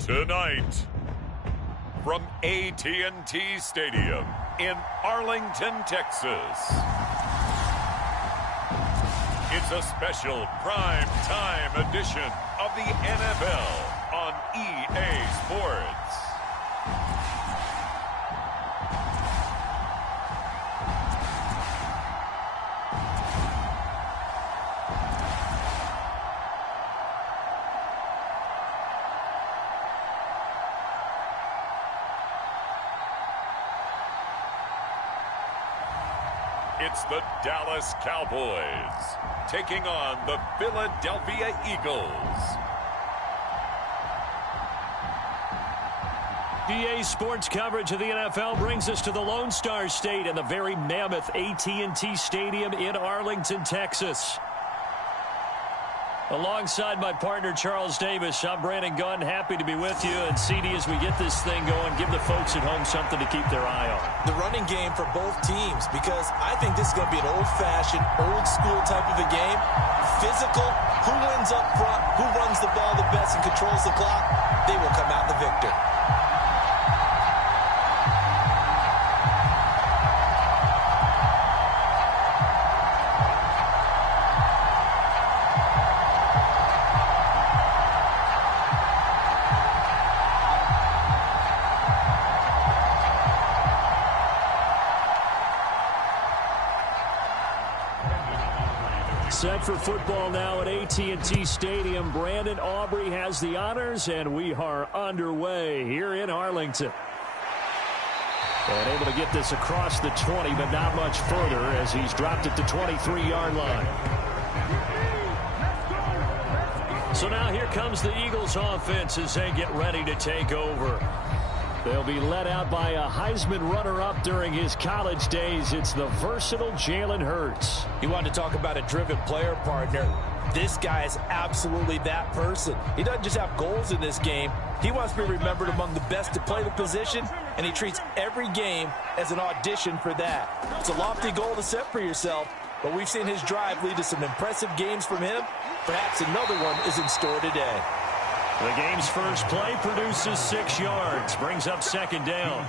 Tonight, from AT&T Stadium in Arlington, Texas, it's a special prime time edition of the NFL on EA Sports. It's the Dallas Cowboys taking on the Philadelphia Eagles. EA Sports coverage of the NFL brings us to the Lone Star State and the very mammoth AT&T Stadium in Arlington, Texas. Alongside my partner, Charles Davis, I'm Brandon Gunn. Happy to be with you. And CD, as we get this thing going, give the folks at home something to keep their eye on. The running game for both teams, because I think this is going to be an old-fashioned, old-school type of a game. Physical, who wins up front, who runs the ball the best and controls the clock, they will come out the victor. Set for football now at AT&T Stadium. Brandon Aubrey has the honors, and we are underway here in Arlington. And able to get this across the 20, but not much further as he's dropped it to 23-yard line. So now here comes the Eagles offense as they get ready to take over. They'll be led out by a Heisman runner-up during his college days. It's the versatile Jalen Hurts. You wanted to talk about a driven player, partner. This guy is absolutely that person. He doesn't just have goals in this game. He wants to be remembered among the best to play the position, and he treats every game as an audition for that. It's a lofty goal to set for yourself, but we've seen his drive lead to some impressive games from him. Perhaps another one is in store today. The game's first play produces 6 yards, brings up second down.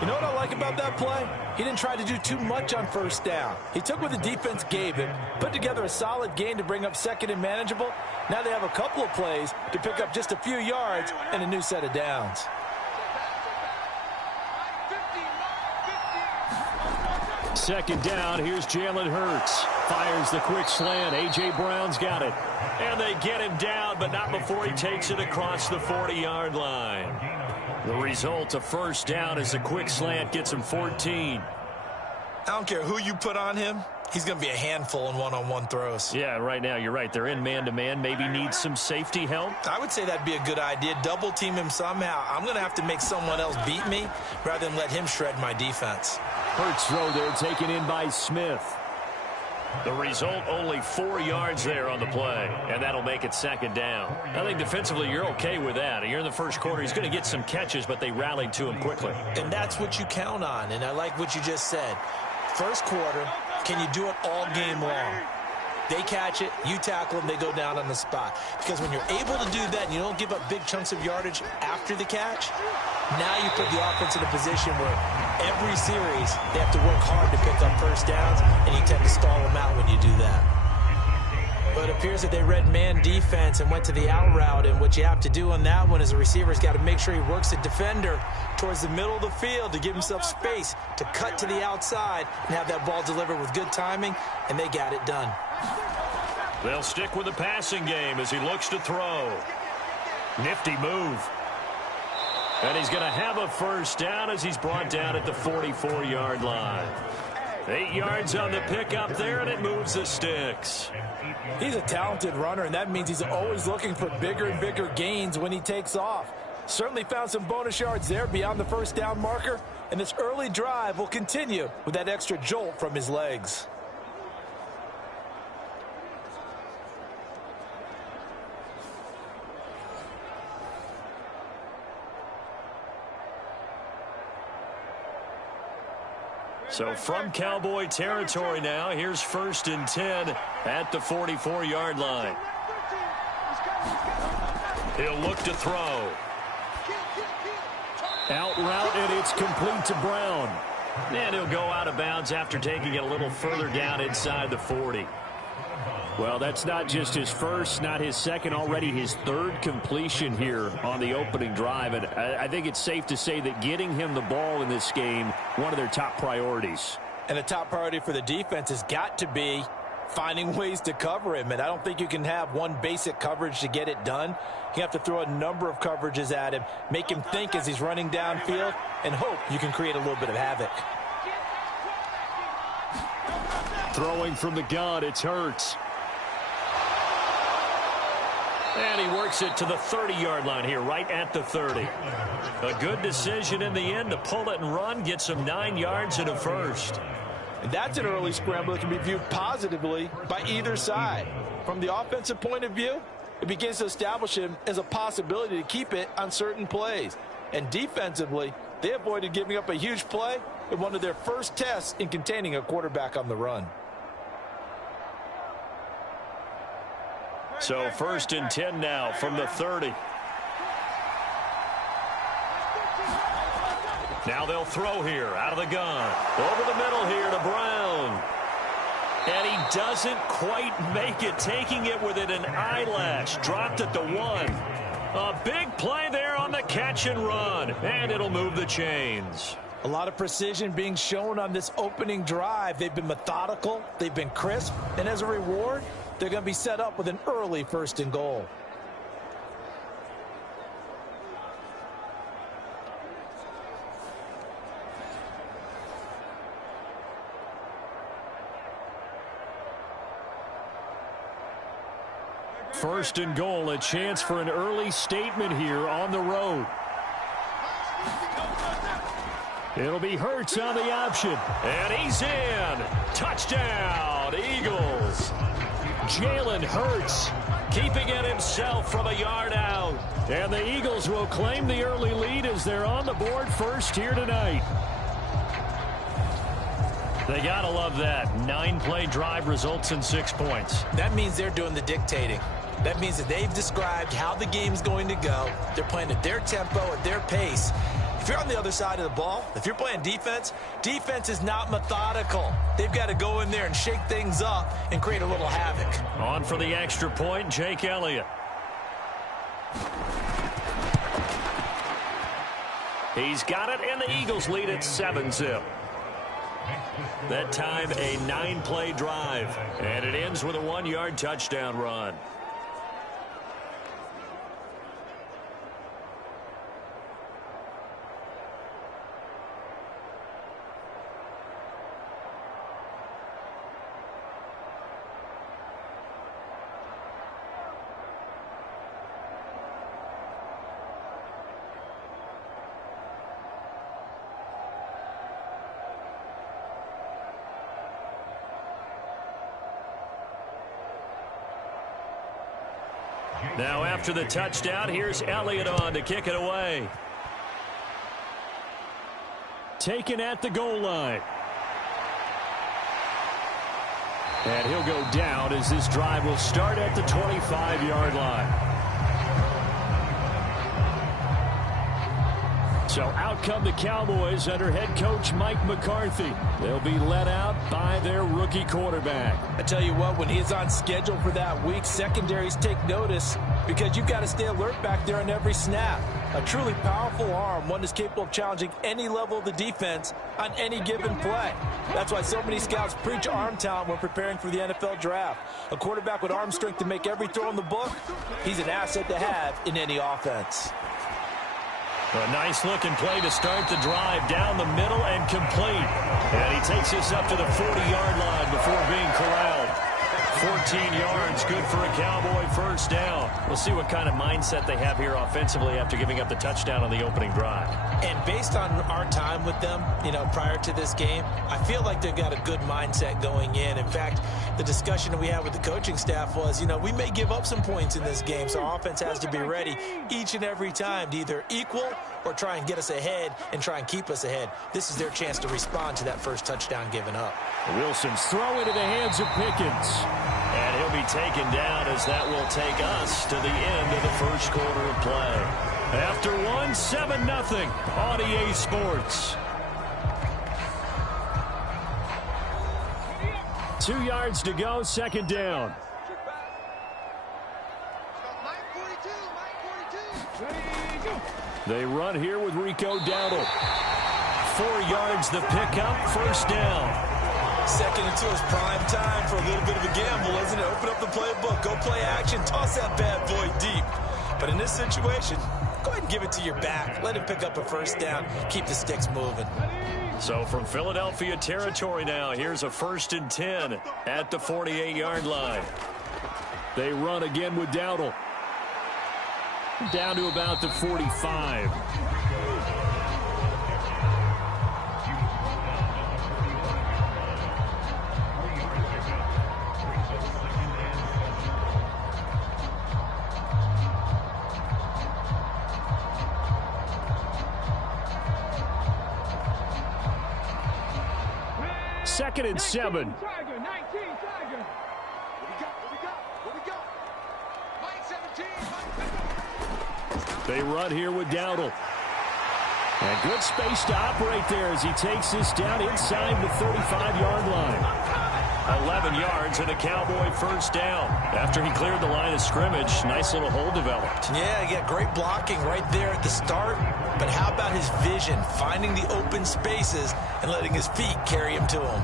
You know what I like about that play? He didn't try to do too much on first down. He took what the defense gave him, put together a solid gain to bring up second and manageable. Now they have a couple of plays to pick up just a few yards and a new set of downs. Second down, here's Jalen Hurts. Fires the quick slant. A.J. Brown's got it. And they get him down, but not before he takes it across the 40-yard line. The result, a first down as the quick slant gets him 14. I don't care who you put on him. He's going to be a handful in one-on-one throws. Yeah, right now, you're right. They're in man-to-man. Maybe need some safety help. I would say that'd be a good idea. Double team him somehow. I'm going to have to make someone else beat me rather than let him shred my defense. Hurts throw there, taken in by Smith. The result, only 4 yards there on the play, and that'll make it second down. I think defensively you're okay with that. You're in the first quarter. He's going to get some catches, but they rallied to him quickly. And that's what you count on, and I like what you just said. First quarter, can you do it all game long? They catch it, you tackle them, they go down on the spot. Because when you're able to do that and you don't give up big chunks of yardage after the catch, now you put the offense in a position where every series they have to work hard to pick up first downs, and you tend to stall them out when you do that. But it appears that they read man defense and went to the out route, and what you have to do on that one is the receiver's got to make sure he works the defender towards the middle of the field to give himself space to cut to the outside and have that ball delivered with good timing, and they got it done. They'll stick with the passing game as he looks to throw. Nifty move. And he's going to have a first down as he's brought down at the 44-yard line. 8 yards on the pickup there, and it moves the sticks. He's a talented runner, and that means he's always looking for bigger and bigger gains when he takes off. Certainly found some bonus yards there beyond the first down marker, and this early drive will continue with that extra jolt from his legs. So from Cowboy territory now, here's 1st and 10 at the 44-yard line. He'll look to throw. Out route, and it's complete to Brown. And he'll go out of bounds after taking it a little further down inside the 40. Well, that's not just his first, not his second, already his third completion here on the opening drive. And I think it's safe to say that getting him the ball in this game, one of their top priorities. And a top priority for the defense has got to be finding ways to cover him. And I don't think you can have one basic coverage to get it done. You have to throw a number of coverages at him, make him think as he's running downfield, and hope you can create a little bit of havoc. Throwing from the gun, it's Hurts. And he works it to the 30-yard line here, right at the 30. A good decision in the end to pull it and run, get some 9 yards and a first. And that's an early scramble that can be viewed positively by either side. From the offensive point of view, it begins to establish him as a possibility to keep it on certain plays. And defensively, they avoided giving up a huge play in one of their first tests in containing a quarterback on the run. So 1st and 10 now from the 30. Now they'll throw here out of the gun. Over the middle here to Brown. And he doesn't quite make it, taking it within an eyelash. Dropped at the 1. A big play there on the catch and run. And it'll move the chains. A lot of precision being shown on this opening drive. They've been methodical. They've been crisp. And as a reward, they're going to be set up with an early 1st and goal. First and goal, a chance for an early statement here on the road. It'll be Hurts on the option. And he's in. Touchdown, Eagles. Jalen Hurts keeping it himself from a yard out. And the Eagles will claim the early lead as they're on the board first here tonight. They got to love that. 9-play drive results in 6 points. That means they're doing the dictating. That means that they've described how the game's going to go. They're playing at their tempo, at their pace. If you're on the other side of the ball, if you're playing defense, defense is not methodical. They've got to go in there and shake things up and create a little havoc. On for the extra point, Jake Elliott. He's got it, and the Eagles lead at 7-zip. That time, a 9-play drive, and it ends with a 1-yard touchdown run. Now after the touchdown, here's Elliott on to kick it away. Taken at the goal line. And he'll go down as this drive will start at the 25-yard line. So out come the Cowboys under head coach Mike McCarthy. They'll be led out by their rookie quarterback. I tell you what, when he is on schedule for that week, secondaries take notice because you've got to stay alert back there on every snap. A truly powerful arm, one that's capable of challenging any level of the defense on any given play. That's why so many scouts preach arm talent when preparing for the NFL draft. A quarterback with arm strength to make every throw in the book, he's an asset to have in any offense. A nice-looking play to start the drive down the middle and complete. And he takes us up to the 40-yard line before being corralled. 14 yards, good for a Cowboy first down. We'll see what kind of mindset they have here offensively after giving up the touchdown on the opening drive. And based on our time with them, prior to this game, I feel like they've got a good mindset going in. In fact, the discussion that we had with the coaching staff was, we may give up some points in this game, so our offense has to be ready each and every time to either equal or try and get us ahead and try and keep us ahead. This is their chance to respond to that first touchdown given up. Wilson's throw into the hands of Pickens. And he'll be taken down as that will take us to the end of the first quarter of play. After one, 7-0 on EA Sports. 2 yards to go, second down. They run here with Rico Dowdle. 4 yards the pickup, first down. 2nd and 2 is prime time for a little bit of a gamble, isn't it? Open up the playbook, go play action, toss that bad boy deep. But in this situation, go ahead and give it to your back. Let him pick up a first down, keep the sticks moving. So from Philadelphia territory now, here's a 1st and 10 at the 48-yard line. They run again with Dowdle. Down to about the 45. Second and 7. They run here with Dowdle. And good space to operate there as he takes this down inside the 35-yard line. 11 yards and a Cowboy first down. After he cleared the line of scrimmage, nice little hole developed. Yeah, he got great blocking right there at the start. But how about his vision, finding the open spaces and letting his feet carry him to him?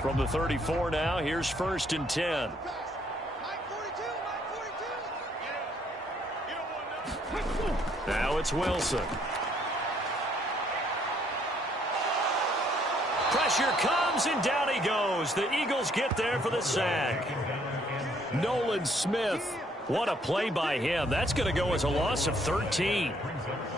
From the 34 now, here's 1st and 10. Now it's Wilson. Pressure comes, and down he goes. The Eagles get there for the sack. Nolan Smith. What a play by him. That's going to go as a loss of 13.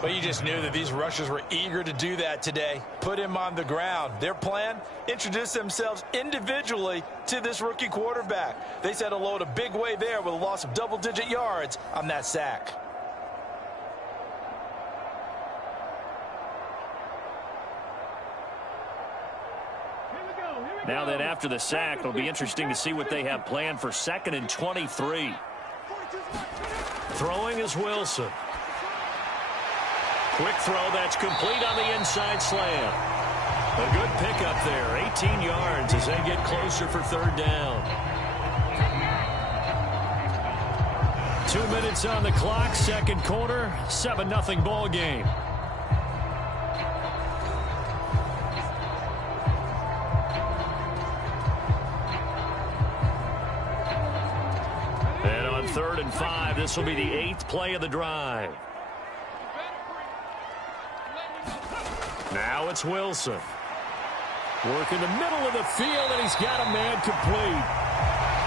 Well, you just knew that these rushers were eager to do that today. Put him on the ground. Their plan, introduce themselves individually to this rookie quarterback. They said hello in a big way there with a loss of double-digit yards on that sack. Now then, after the sack, it'll be interesting to see what they have planned for 2nd and 23. Throwing is Wilson. Quick throw, that's complete on the inside slant. A good pickup there, 18 yards as they get closer for 3rd down. 2 minutes on the clock, 2nd quarter, 7-0 ball game. And on 3rd and 5, this will be the 8th play of the drive. Now it's Wilson. Working the middle of the field, and he's got a man complete.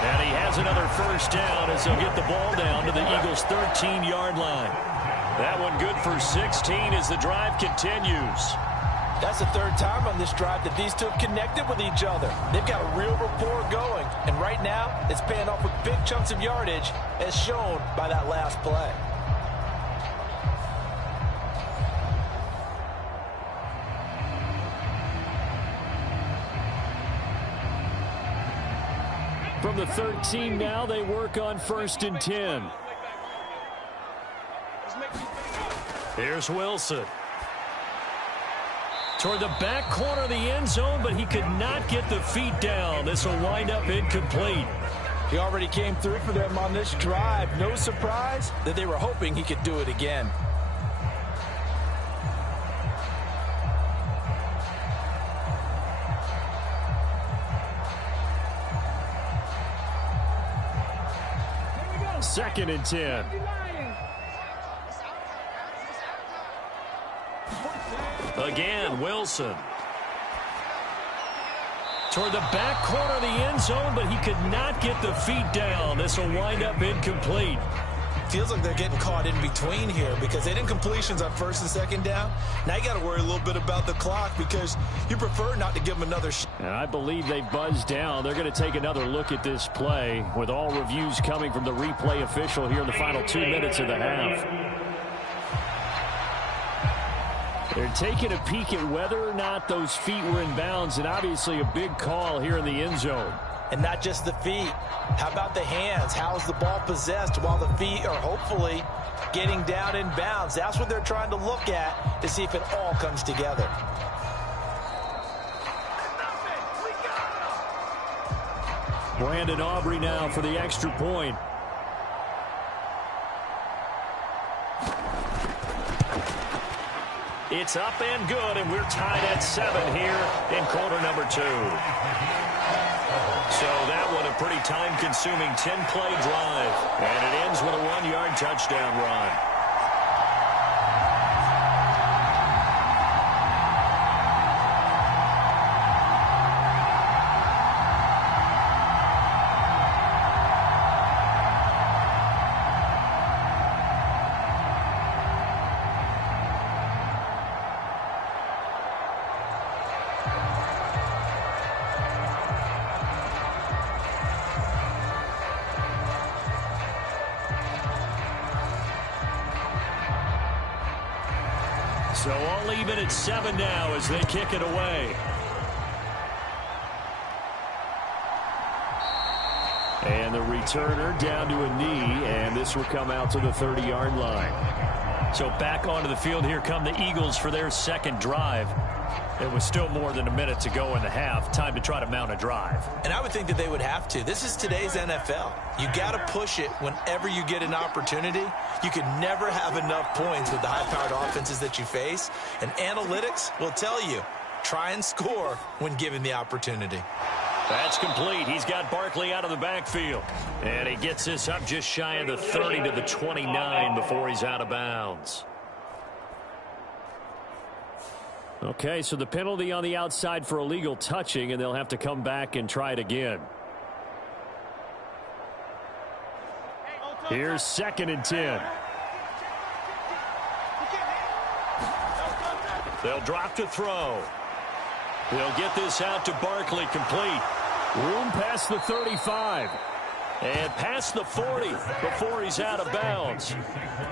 And he has another first down as they'll get the ball down to the Eagles' 13-yard line. That one good for 16 as the drive continues. That's the 3rd time on this drive that these two have connected with each other. They've got a real rapport going, and right now it's paying off with big chunks of yardage as shown by that last play. From the 13 now, they work on 1st and 10. Here's Wilson. Toward the back corner of the end zone, but he could not get the feet down. This will wind up incomplete. He already came through for them on this drive. No surprise that they were hoping he could do it again. Second and 10. Again, Wilson. Toward the back corner of the end zone, but he could not get the feet down. This will wind up incomplete. Feels like they're getting caught in between here because they didn't completions on 1st and 2nd down. Now you got to worry a little bit about the clock because you prefer not to give them another shot. And I believe they buzzed down. They're going to take another look at this play with all reviews coming from the replay official here in the final 2 minutes of the half. They're taking a peek at whether or not those feet were in bounds, and obviously a big call here in the end zone. And not just the feet. How about the hands? How is the ball possessed while the feet are hopefully getting down in bounds? That's what they're trying to look at to see if it all comes together. Brandon Aubrey now for the extra point. It's up and good, and we're tied at 7 here in quarter number 2. So that one a pretty time-consuming 10-play drive, and it ends with a 1-yard touchdown run. So all even at 7 now as they kick it away. And the returner down to a knee, and this will come out to the 30-yard line. So back onto the field here come the Eagles for their second drive. There was still more than a minute to go in the half. Time to try to mount a drive. And I would think that they would have to. This is today's NFL. You got to push it whenever you get an opportunity. You can never have enough points with the high-powered offenses that you face. And analytics will tell you, try and score when given the opportunity. That's complete. He's got Barkley out of the backfield. And he gets this up just shy of the 30 to the 29 before he's out of bounds. Okay, so the penalty on the outside for illegal touching, and they'll have to come back and try it again. Here's 2nd and 10. They'll drop to throw. They'll get this out to Barkley, complete. Room past the 35. And past the 40 before he's out of bounds.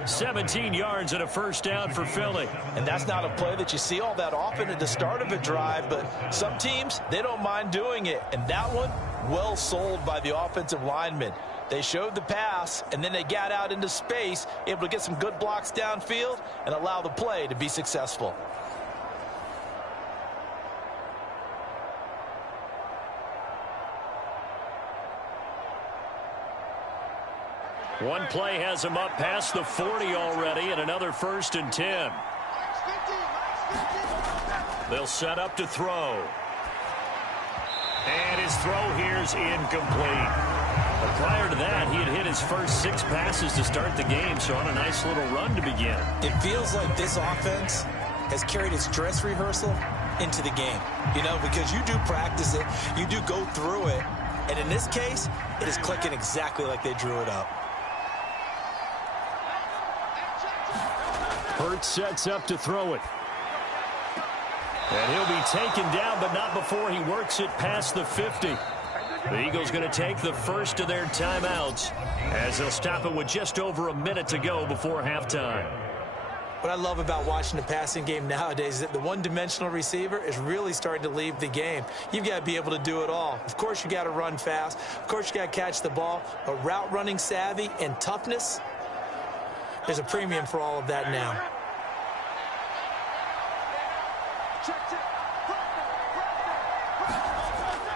17 yards and a first down for Philly. And that's not a play that you see all that often at the start of a drive, but some teams, they don't mind doing it. And that one, well sold by the offensive linemen. They showed the pass, and then they got out into space, able to get some good blocks downfield and allow the play to be successful. One play has him up past the 40 already, and another 1st and 10. They'll set up to throw. And his throw here's incomplete. But prior to that, he had hit his first 6 passes to start the game, so on a nice little run to begin. It feels like this offense has carried its dress rehearsal into the game. You know, because you do practice it, you do go through it, and in this case, it is clicking exactly like they drew it up. Hurts sets up to throw it. And he'll be taken down, but not before he works it past the 50. The Eagles going to take the first of their timeouts as they'll stop it with just over a minute to go before halftime. What I love about watching the passing game nowadays is that the one-dimensional receiver is really starting to leave the game. You've got to be able to do it all. Of course, you got to run fast. Of course, you got to catch the ball. But route running savvy and toughness, there's a premium for all of that now.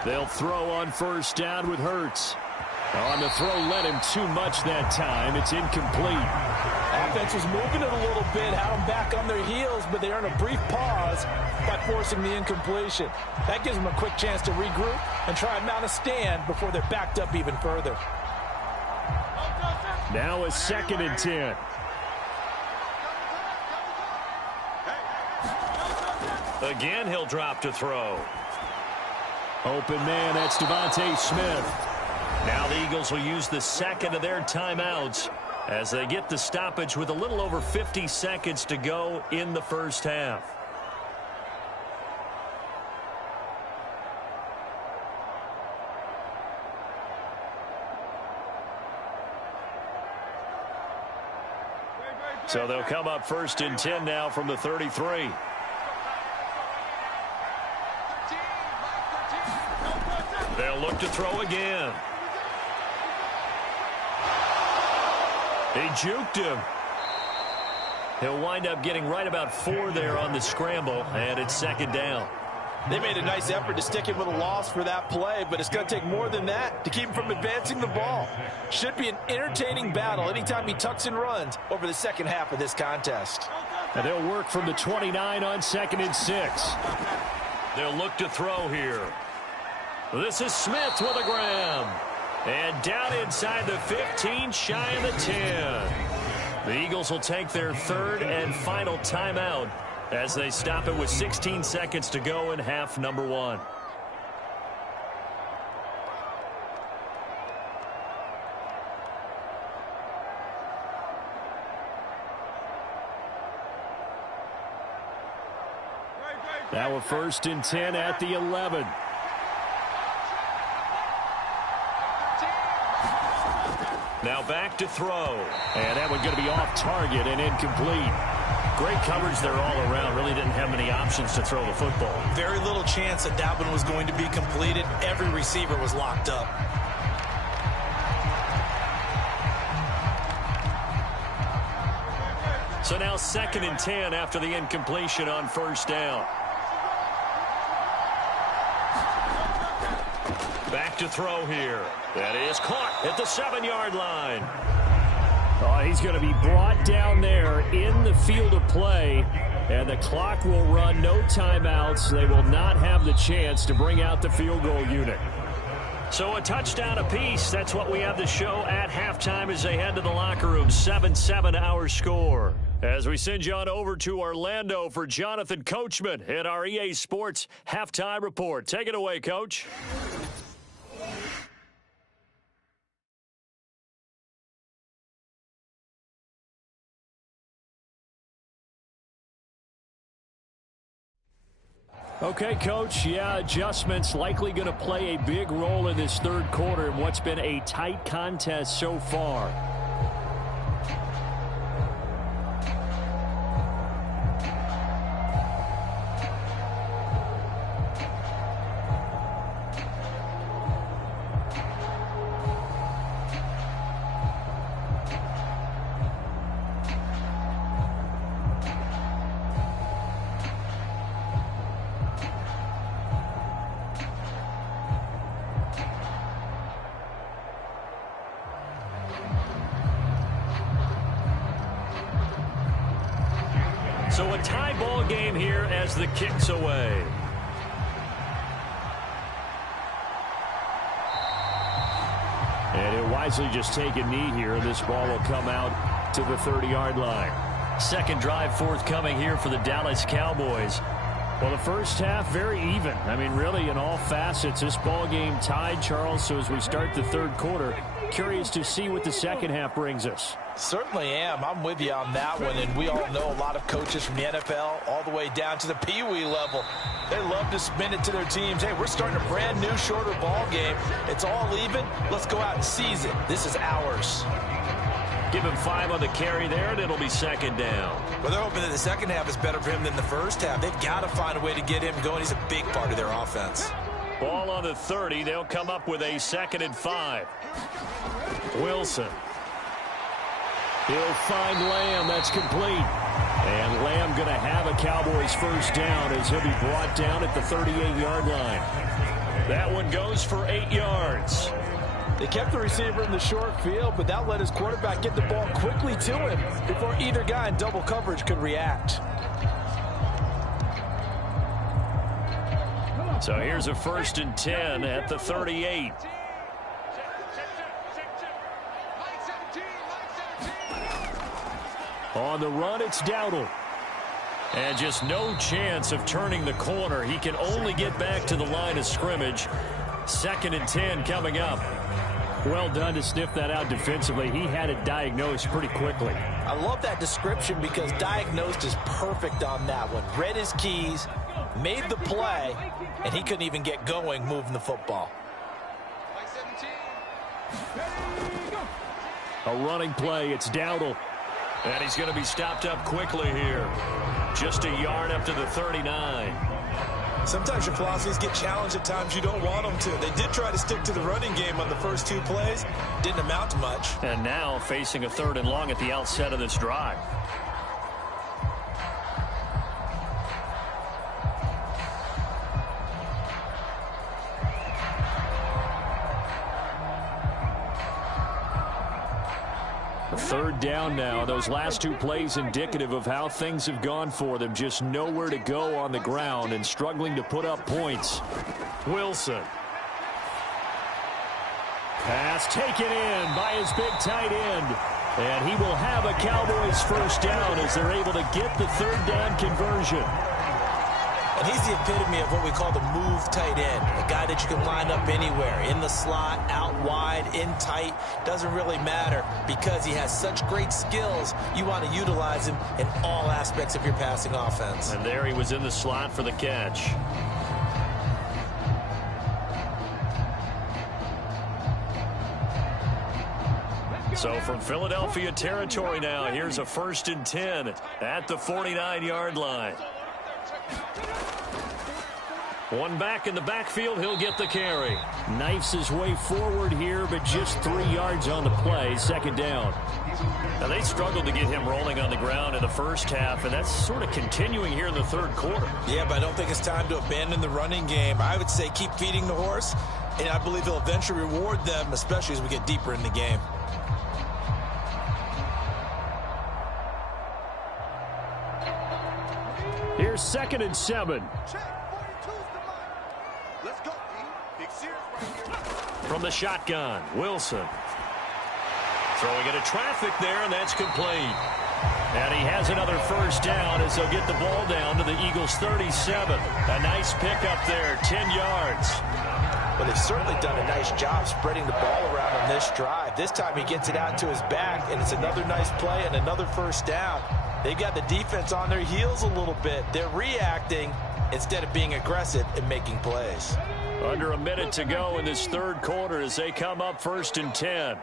They'll throw on first down with Hurts. On the throw, led him too much that time. It's incomplete. Offense was moving it a little bit, had them back on their heels, but they earned a brief pause by forcing the incompletion. That gives them a quick chance to regroup and try and mount a stand before they're backed up even further. Now a 2nd and 10. Again, he'll drop to throw. Open man, that's Devontae Smith. Now the Eagles will use the second of their timeouts as they get the stoppage with a little over 50 seconds to go in the first half. So they'll come up 1st and 10 now from the 33. look to throw again. He juked him. He'll wind up getting right about 4 there on the scramble, and it's second down. They made a nice effort to stick him with a loss for that play, but it's going to take more than that to keep him from advancing the ball. Should be an entertaining battle anytime he tucks and runs over the second half of this contest. And they'll work from the 29 on 2nd and 6. They'll look to throw here. This is Smith with a grab. And down inside the 15, shy of the 10. The Eagles will take their 3rd and final timeout as they stop it with 16 seconds to go in half number 1. Now a 1st and 10 at the 11. Now back to throw. And that one going to be off target and incomplete. Great coverage there all around. Really didn't have many options to throw the football. Very little chance that one was going to be completed. Every receiver was locked up. So now 2nd and 10 after the incompletion on 1st down. Back to throw here. That is caught at the 7-yard line. Oh, he's going to be brought down there in the field of play, and the clock will run. No timeouts. They will not have the chance to bring out the field goal unit. So a touchdown apiece. That's what we have to show at halftime as they head to the locker room. 7-7 our score. As we send you on over to Orlando for Jonathan Coachman at our EA Sports Halftime Report. Take it away, Coach. Okay, Coach, adjustments likely going to play a big role in this 3rd quarter in what's been a tight contest so far. So a tie ball game here as the kick's away. And he'll wisely just take a knee here. This ball will come out to the 30-yard line. Second drive forthcoming here for the Dallas Cowboys. Well, the first half, very even. I mean, really, in all facets, this ball game tied, Charles. So as we start the 3rd quarter, curious to see what the second half brings us. Certainly am. I'm with you on that one. And we all know a lot of coaches from the NFL all the way down to the Pee-wee level. They love to spin it to their teams. Hey, we're starting a brand new, shorter ball game. It's all even. Let's go out and seize it. This is ours. Give him 5 on the carry there, and it'll be second down. Well, they're hoping that the second half is better for him than the first half. They've got to find a way to get him going. He's a big part of their offense. Ball on the 30. They'll come up with a 2nd and 5. Wilson. He'll find Lamb. That's complete. And Lamb going to have a Cowboys first down as he'll be brought down at the 38-yard line. That one goes for 8 yards. They kept the receiver in the short field, but that let his quarterback get the ball quickly to him before either guy in double coverage could react. So here's a 1st and 10 at the 38. On the run, it's Dowdle. And just no chance of turning the corner. He can only get back to the line of scrimmage. 2nd and 10 coming up. Well done to sniff that out defensively. He had it diagnosed pretty quickly. I love that description because diagnosed is perfect on that one. Read his keys, made the play, and he couldn't even get going moving the football. A running play. It's Dowdle. And he's going to be stopped up quickly here. Just a yard up to the 39. Sometimes your philosophies get challenged at times you don't want them to. They did try to stick to the running game on the first 2 plays. Didn't amount to much. And now facing a 3rd and long at the outset of this drive. Third down now. Those last 2 plays indicative of how things have gone for them. Just nowhere to go on the ground and struggling to put up points. Wilson. Pass taken in by his big tight end. And he will have a Cowboys first down as they're able to get the 3rd down conversion. And he's the epitome of what we call the move tight end. A guy that you can line up anywhere. In the slot, out wide, in tight. Doesn't really matter because he has such great skills. You want to utilize him in all aspects of your passing offense. And there he was in the slot for the catch. So from Philadelphia territory now, here's a 1st and 10 at the 49-yard line. One back in the backfield, he'll get the carry. Knifes his way forward here, but just 3 yards on the play, 2nd down. Now they struggled to get him rolling on the ground in the first half, and that's sort of continuing here in the 3rd quarter. Yeah, but I don't think it's time to abandon the running game. I would say keep feeding the horse, and I believe he'll eventually reward them, especially as we get deeper in the game. Here's 2nd and 7. From the shotgun, Wilson. Throwing into traffic there, and that's complete. And he has another first down as they'll get the ball down to the Eagles' 37. A nice pickup there, 10 yards. Well, they've certainly done a nice job spreading the ball around on this drive. This time he gets it out to his back, and it's another nice play and another first down. They've got the defense on their heels a little bit. They're reacting instead of being aggressive and making plays. Under a minute to go in this 3rd quarter as they come up 1st and 10.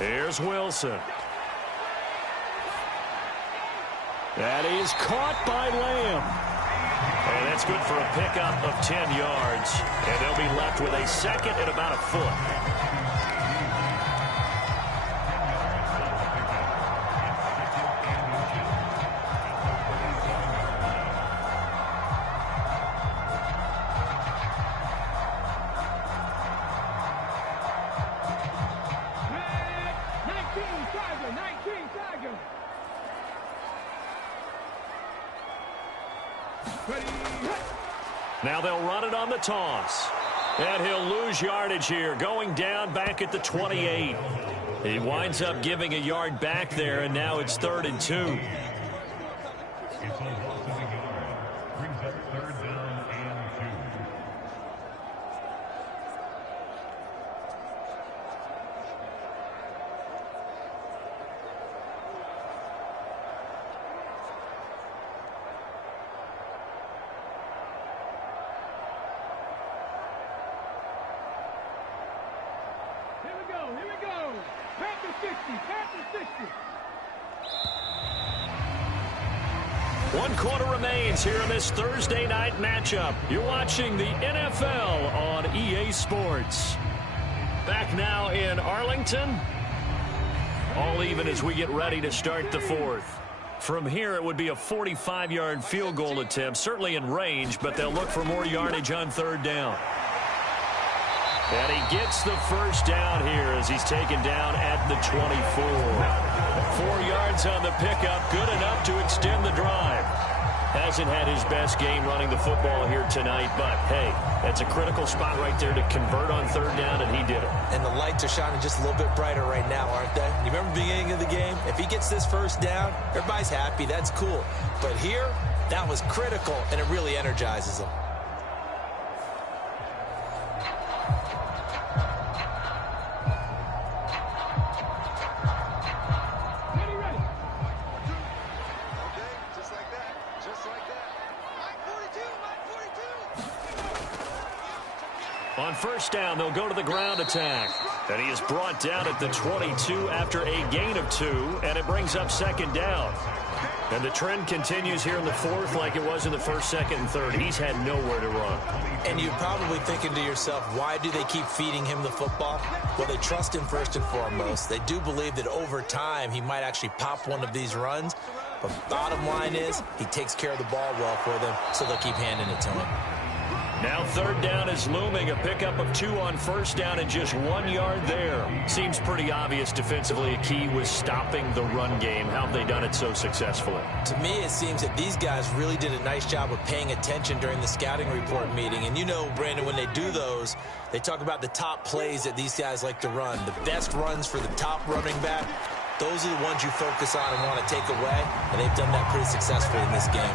Here's Wilson. That is caught by Lamb. And that's good for a pickup of 10 yards. And they'll be left with a 2nd and about a foot. Now they'll run it on the toss. And he'll lose yardage here, going down back at the 28. He winds up giving a yard back there, and now it's 3rd and 2. One quarter remains here in this Thursday night matchup. You're watching the NFL on EA Sports. Back now in Arlington. All even as we get ready to start the 4th. From here, it would be a 45-yard field goal attempt, certainly in range, but they'll look for more yardage on 3rd down. And he gets the first down here as he's taken down at the 24. 4 yards on the pickup, good enough to extend the drive. Hasn't had his best game running the football here tonight, but hey, that's a critical spot right there to convert on 3rd down, and he did it. And the lights are shining just a little bit brighter right now, aren't they? You remember the beginning of the game? If he gets this first down, everybody's happy. That's cool. But here, that was critical, and it really energizes him. On first down, they'll go to the ground attack. And he is brought down at the 22 after a gain of 2, and it brings up 2nd down. And the trend continues here in the fourth like it was in the first, second, and third. He's had nowhere to run. And you're probably thinking to yourself, why do they keep feeding him the football? Well, they trust him first and foremost. They do believe that over time he might actually pop one of these runs. But bottom line is he takes care of the ball well for them, so they'll keep handing it to him. Now third down is looming. A pickup of 2 on first down and just 1 yard there. Seems pretty obvious defensively. A key was stopping the run game. How have they done it so successfully? To me, it seems that these guys really did a nice job of paying attention during the scouting report meeting. And you know, Brandon, when they do those, they talk about the top plays that these guys like to run. The best runs for the top running back. Those are the ones you focus on and want to take away, and they've done that pretty successfully in this game.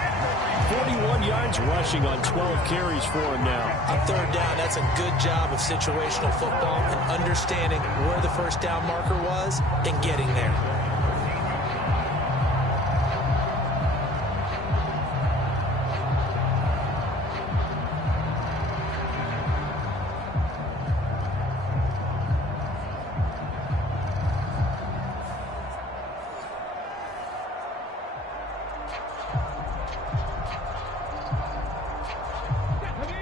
41 yards rushing on 12 carries for him now. On third down, that's a good job of situational football and understanding where the first down marker was and getting there.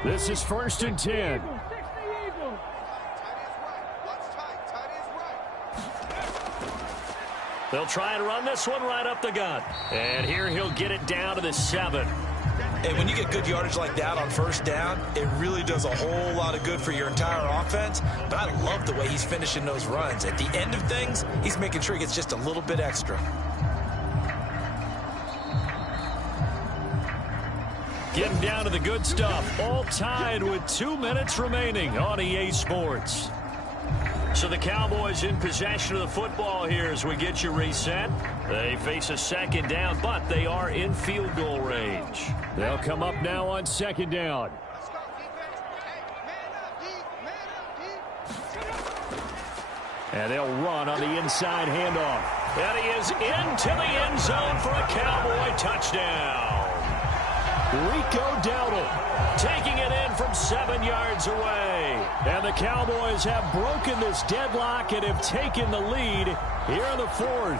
This is 1st and 10. They'll try and run this one right up the gut. And here he'll get it down to the 7. And when you get good yardage like that on first down, it really does a whole lot of good for your entire offense. But I love the way he's finishing those runs. At the end of things, he's making sure he gets just a little bit extra. Getting down to the good stuff. All tied with 2 minutes remaining on EA Sports. So the Cowboys in possession of the football here as we get you reset. They face a second down, but they are in field goal range. They'll come up now on second down. And they'll run on the inside handoff. And he is into the end zone for a Cowboy touchdown. Rico Dowdle taking it in from 7 yards away. And the Cowboys have broken this deadlock and have taken the lead here in the fourth.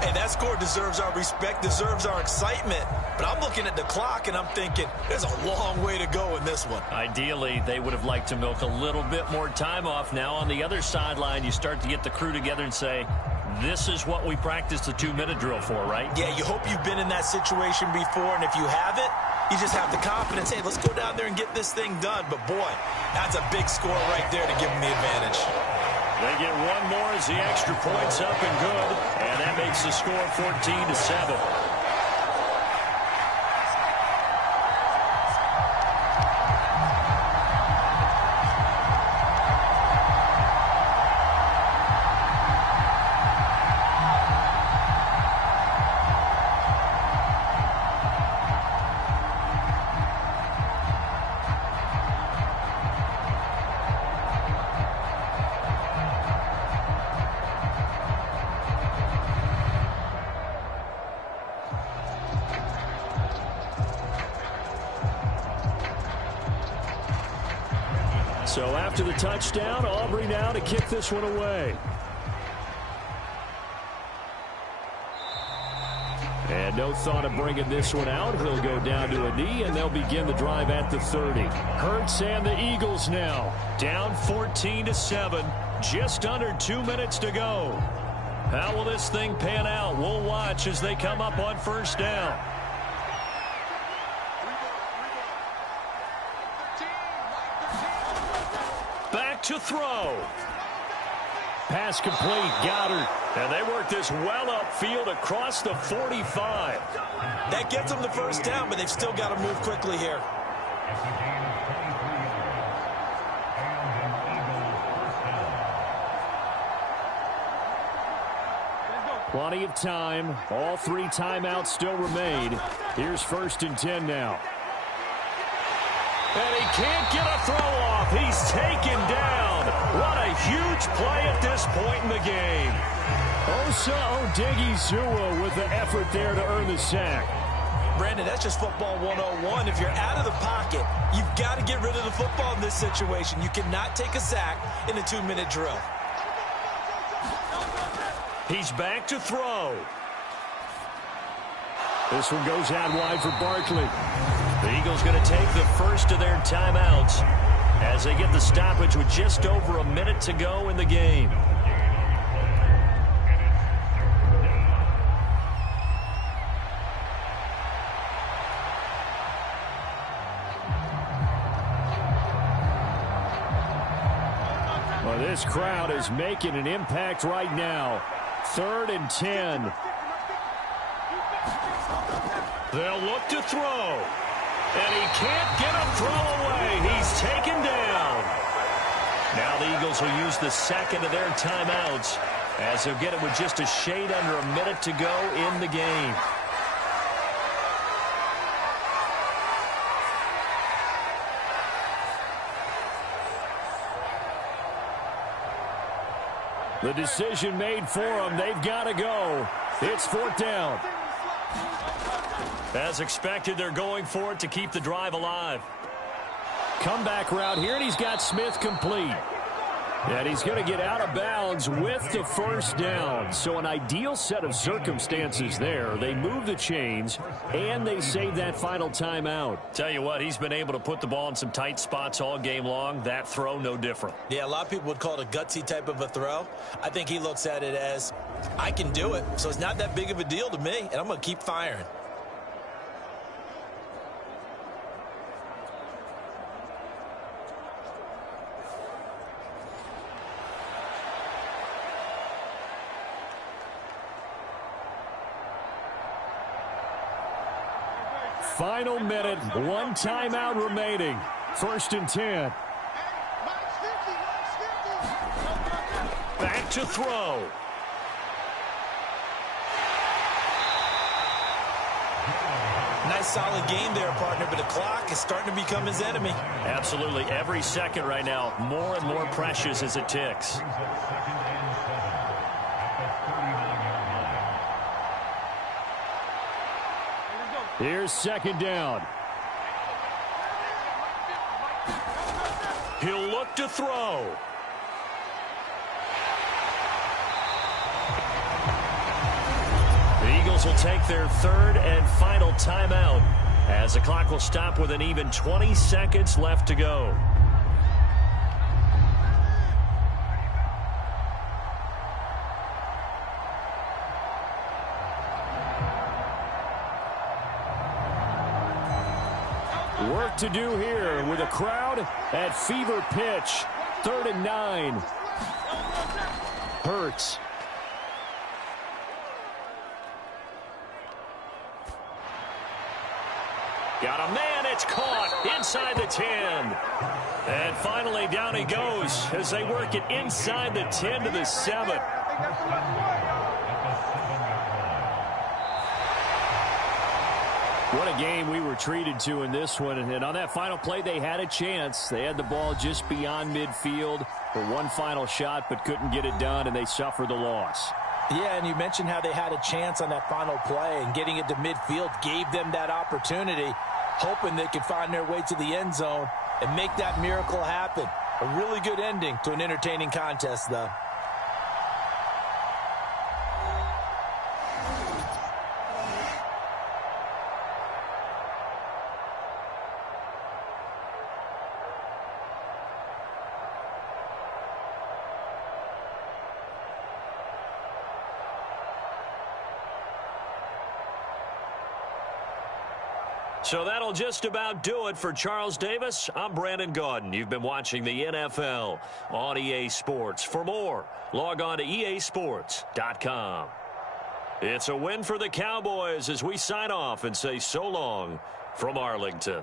Hey, that score deserves our respect, deserves our excitement. But I'm looking at the clock and I'm thinking there's a long way to go in this one. Ideally, they would have liked to milk a little bit more time off. Now on the other sideline, you start to get the crew together and say, this is what we practiced the 2-minute drill for, right? Yeah, you hope you've been in that situation before, and if you haven't, you just have the confidence, hey, let's go down there and get this thing done. But, boy, that's a big score right there to give them the advantage. They get one more as the extra point's up and good, and that makes the score 14-7. So after the touchdown, Aubrey now to kick this one away. And no thought of bringing this one out. He'll go down to a knee, and they'll begin the drive at the 30. Hurts and the Eagles now down 14-7. Just under 2 minutes to go. How will this thing pan out? We'll watch as they come up on first down. Back to throw. Pass complete. Goddard. And they work this well upfield across the 45. That gets them the first down, but they've still got to move quickly here. Plenty of time. All 3 timeouts still remain. Here's 1st and 10 now. And he can't get a throw off. He's taken down. What a huge play at this point in the game. Osa Odighizuwa with the effort there to earn the sack. Brandon, that's just football 101. If you're out of the pocket, you've got to get rid of the football in this situation. You cannot take a sack in a 2-minute drill. He's back to throw. This one goes out wide for Barkley. The Eagles going to take the first of their timeouts as they get the stoppage with just over a minute to go in the game. Well, this crowd is making an impact right now. 3rd and 10. They'll look to throw. And he can't get a throw away. He's taken down. Now the Eagles will use the second of their timeouts as they'll get it with just a shade under a minute to go in the game. The decision made for them. They've got to go. It's 4th down. As expected, they're going for it to keep the drive alive. Comeback route here, and he's got Smith complete. And he's going to get out of bounds with the first down. So an ideal set of circumstances there. They move the chains, and they save that final timeout. Tell you what, he's been able to put the ball in some tight spots all game long. That throw, no different. Yeah, a lot of people would call it a gutsy type of a throw. I think he looks at it as, I can do it, so it's not that big of a deal to me, and I'm going to keep firing. Final minute, 1 timeout remaining. 1st and 10. Back to throw. Nice solid game there, partner, but the clock is starting to become his enemy. Absolutely. Every second right now, more and more precious as it ticks. Here's 2nd down. He'll look to throw. The Eagles will take their 3rd and final timeout as the clock will stop with an even 20 seconds left to go. Work to do here with a crowd at fever pitch. 3rd and 9. Hurts. Got a man, it's caught inside the 10. And finally down he goes as they work it inside the 10 to the 7. What a game we were treated to in this one. And on that final play, they had a chance. They had the ball just beyond midfield for one final shot, but couldn't get it done, and they suffered the loss. Yeah, and you mentioned how they had a chance on that final play, and getting it to midfield gave them that opportunity, hoping they could find their way to the end zone and make that miracle happen. A really good ending to an entertaining contest, though. So that'll just about do it for Charles Davis. I'm Brandon Gaudin. You've been watching the NFL on EA Sports. For more, log on to easports.com. It's a win for the Cowboys as we sign off and say so long from Arlington.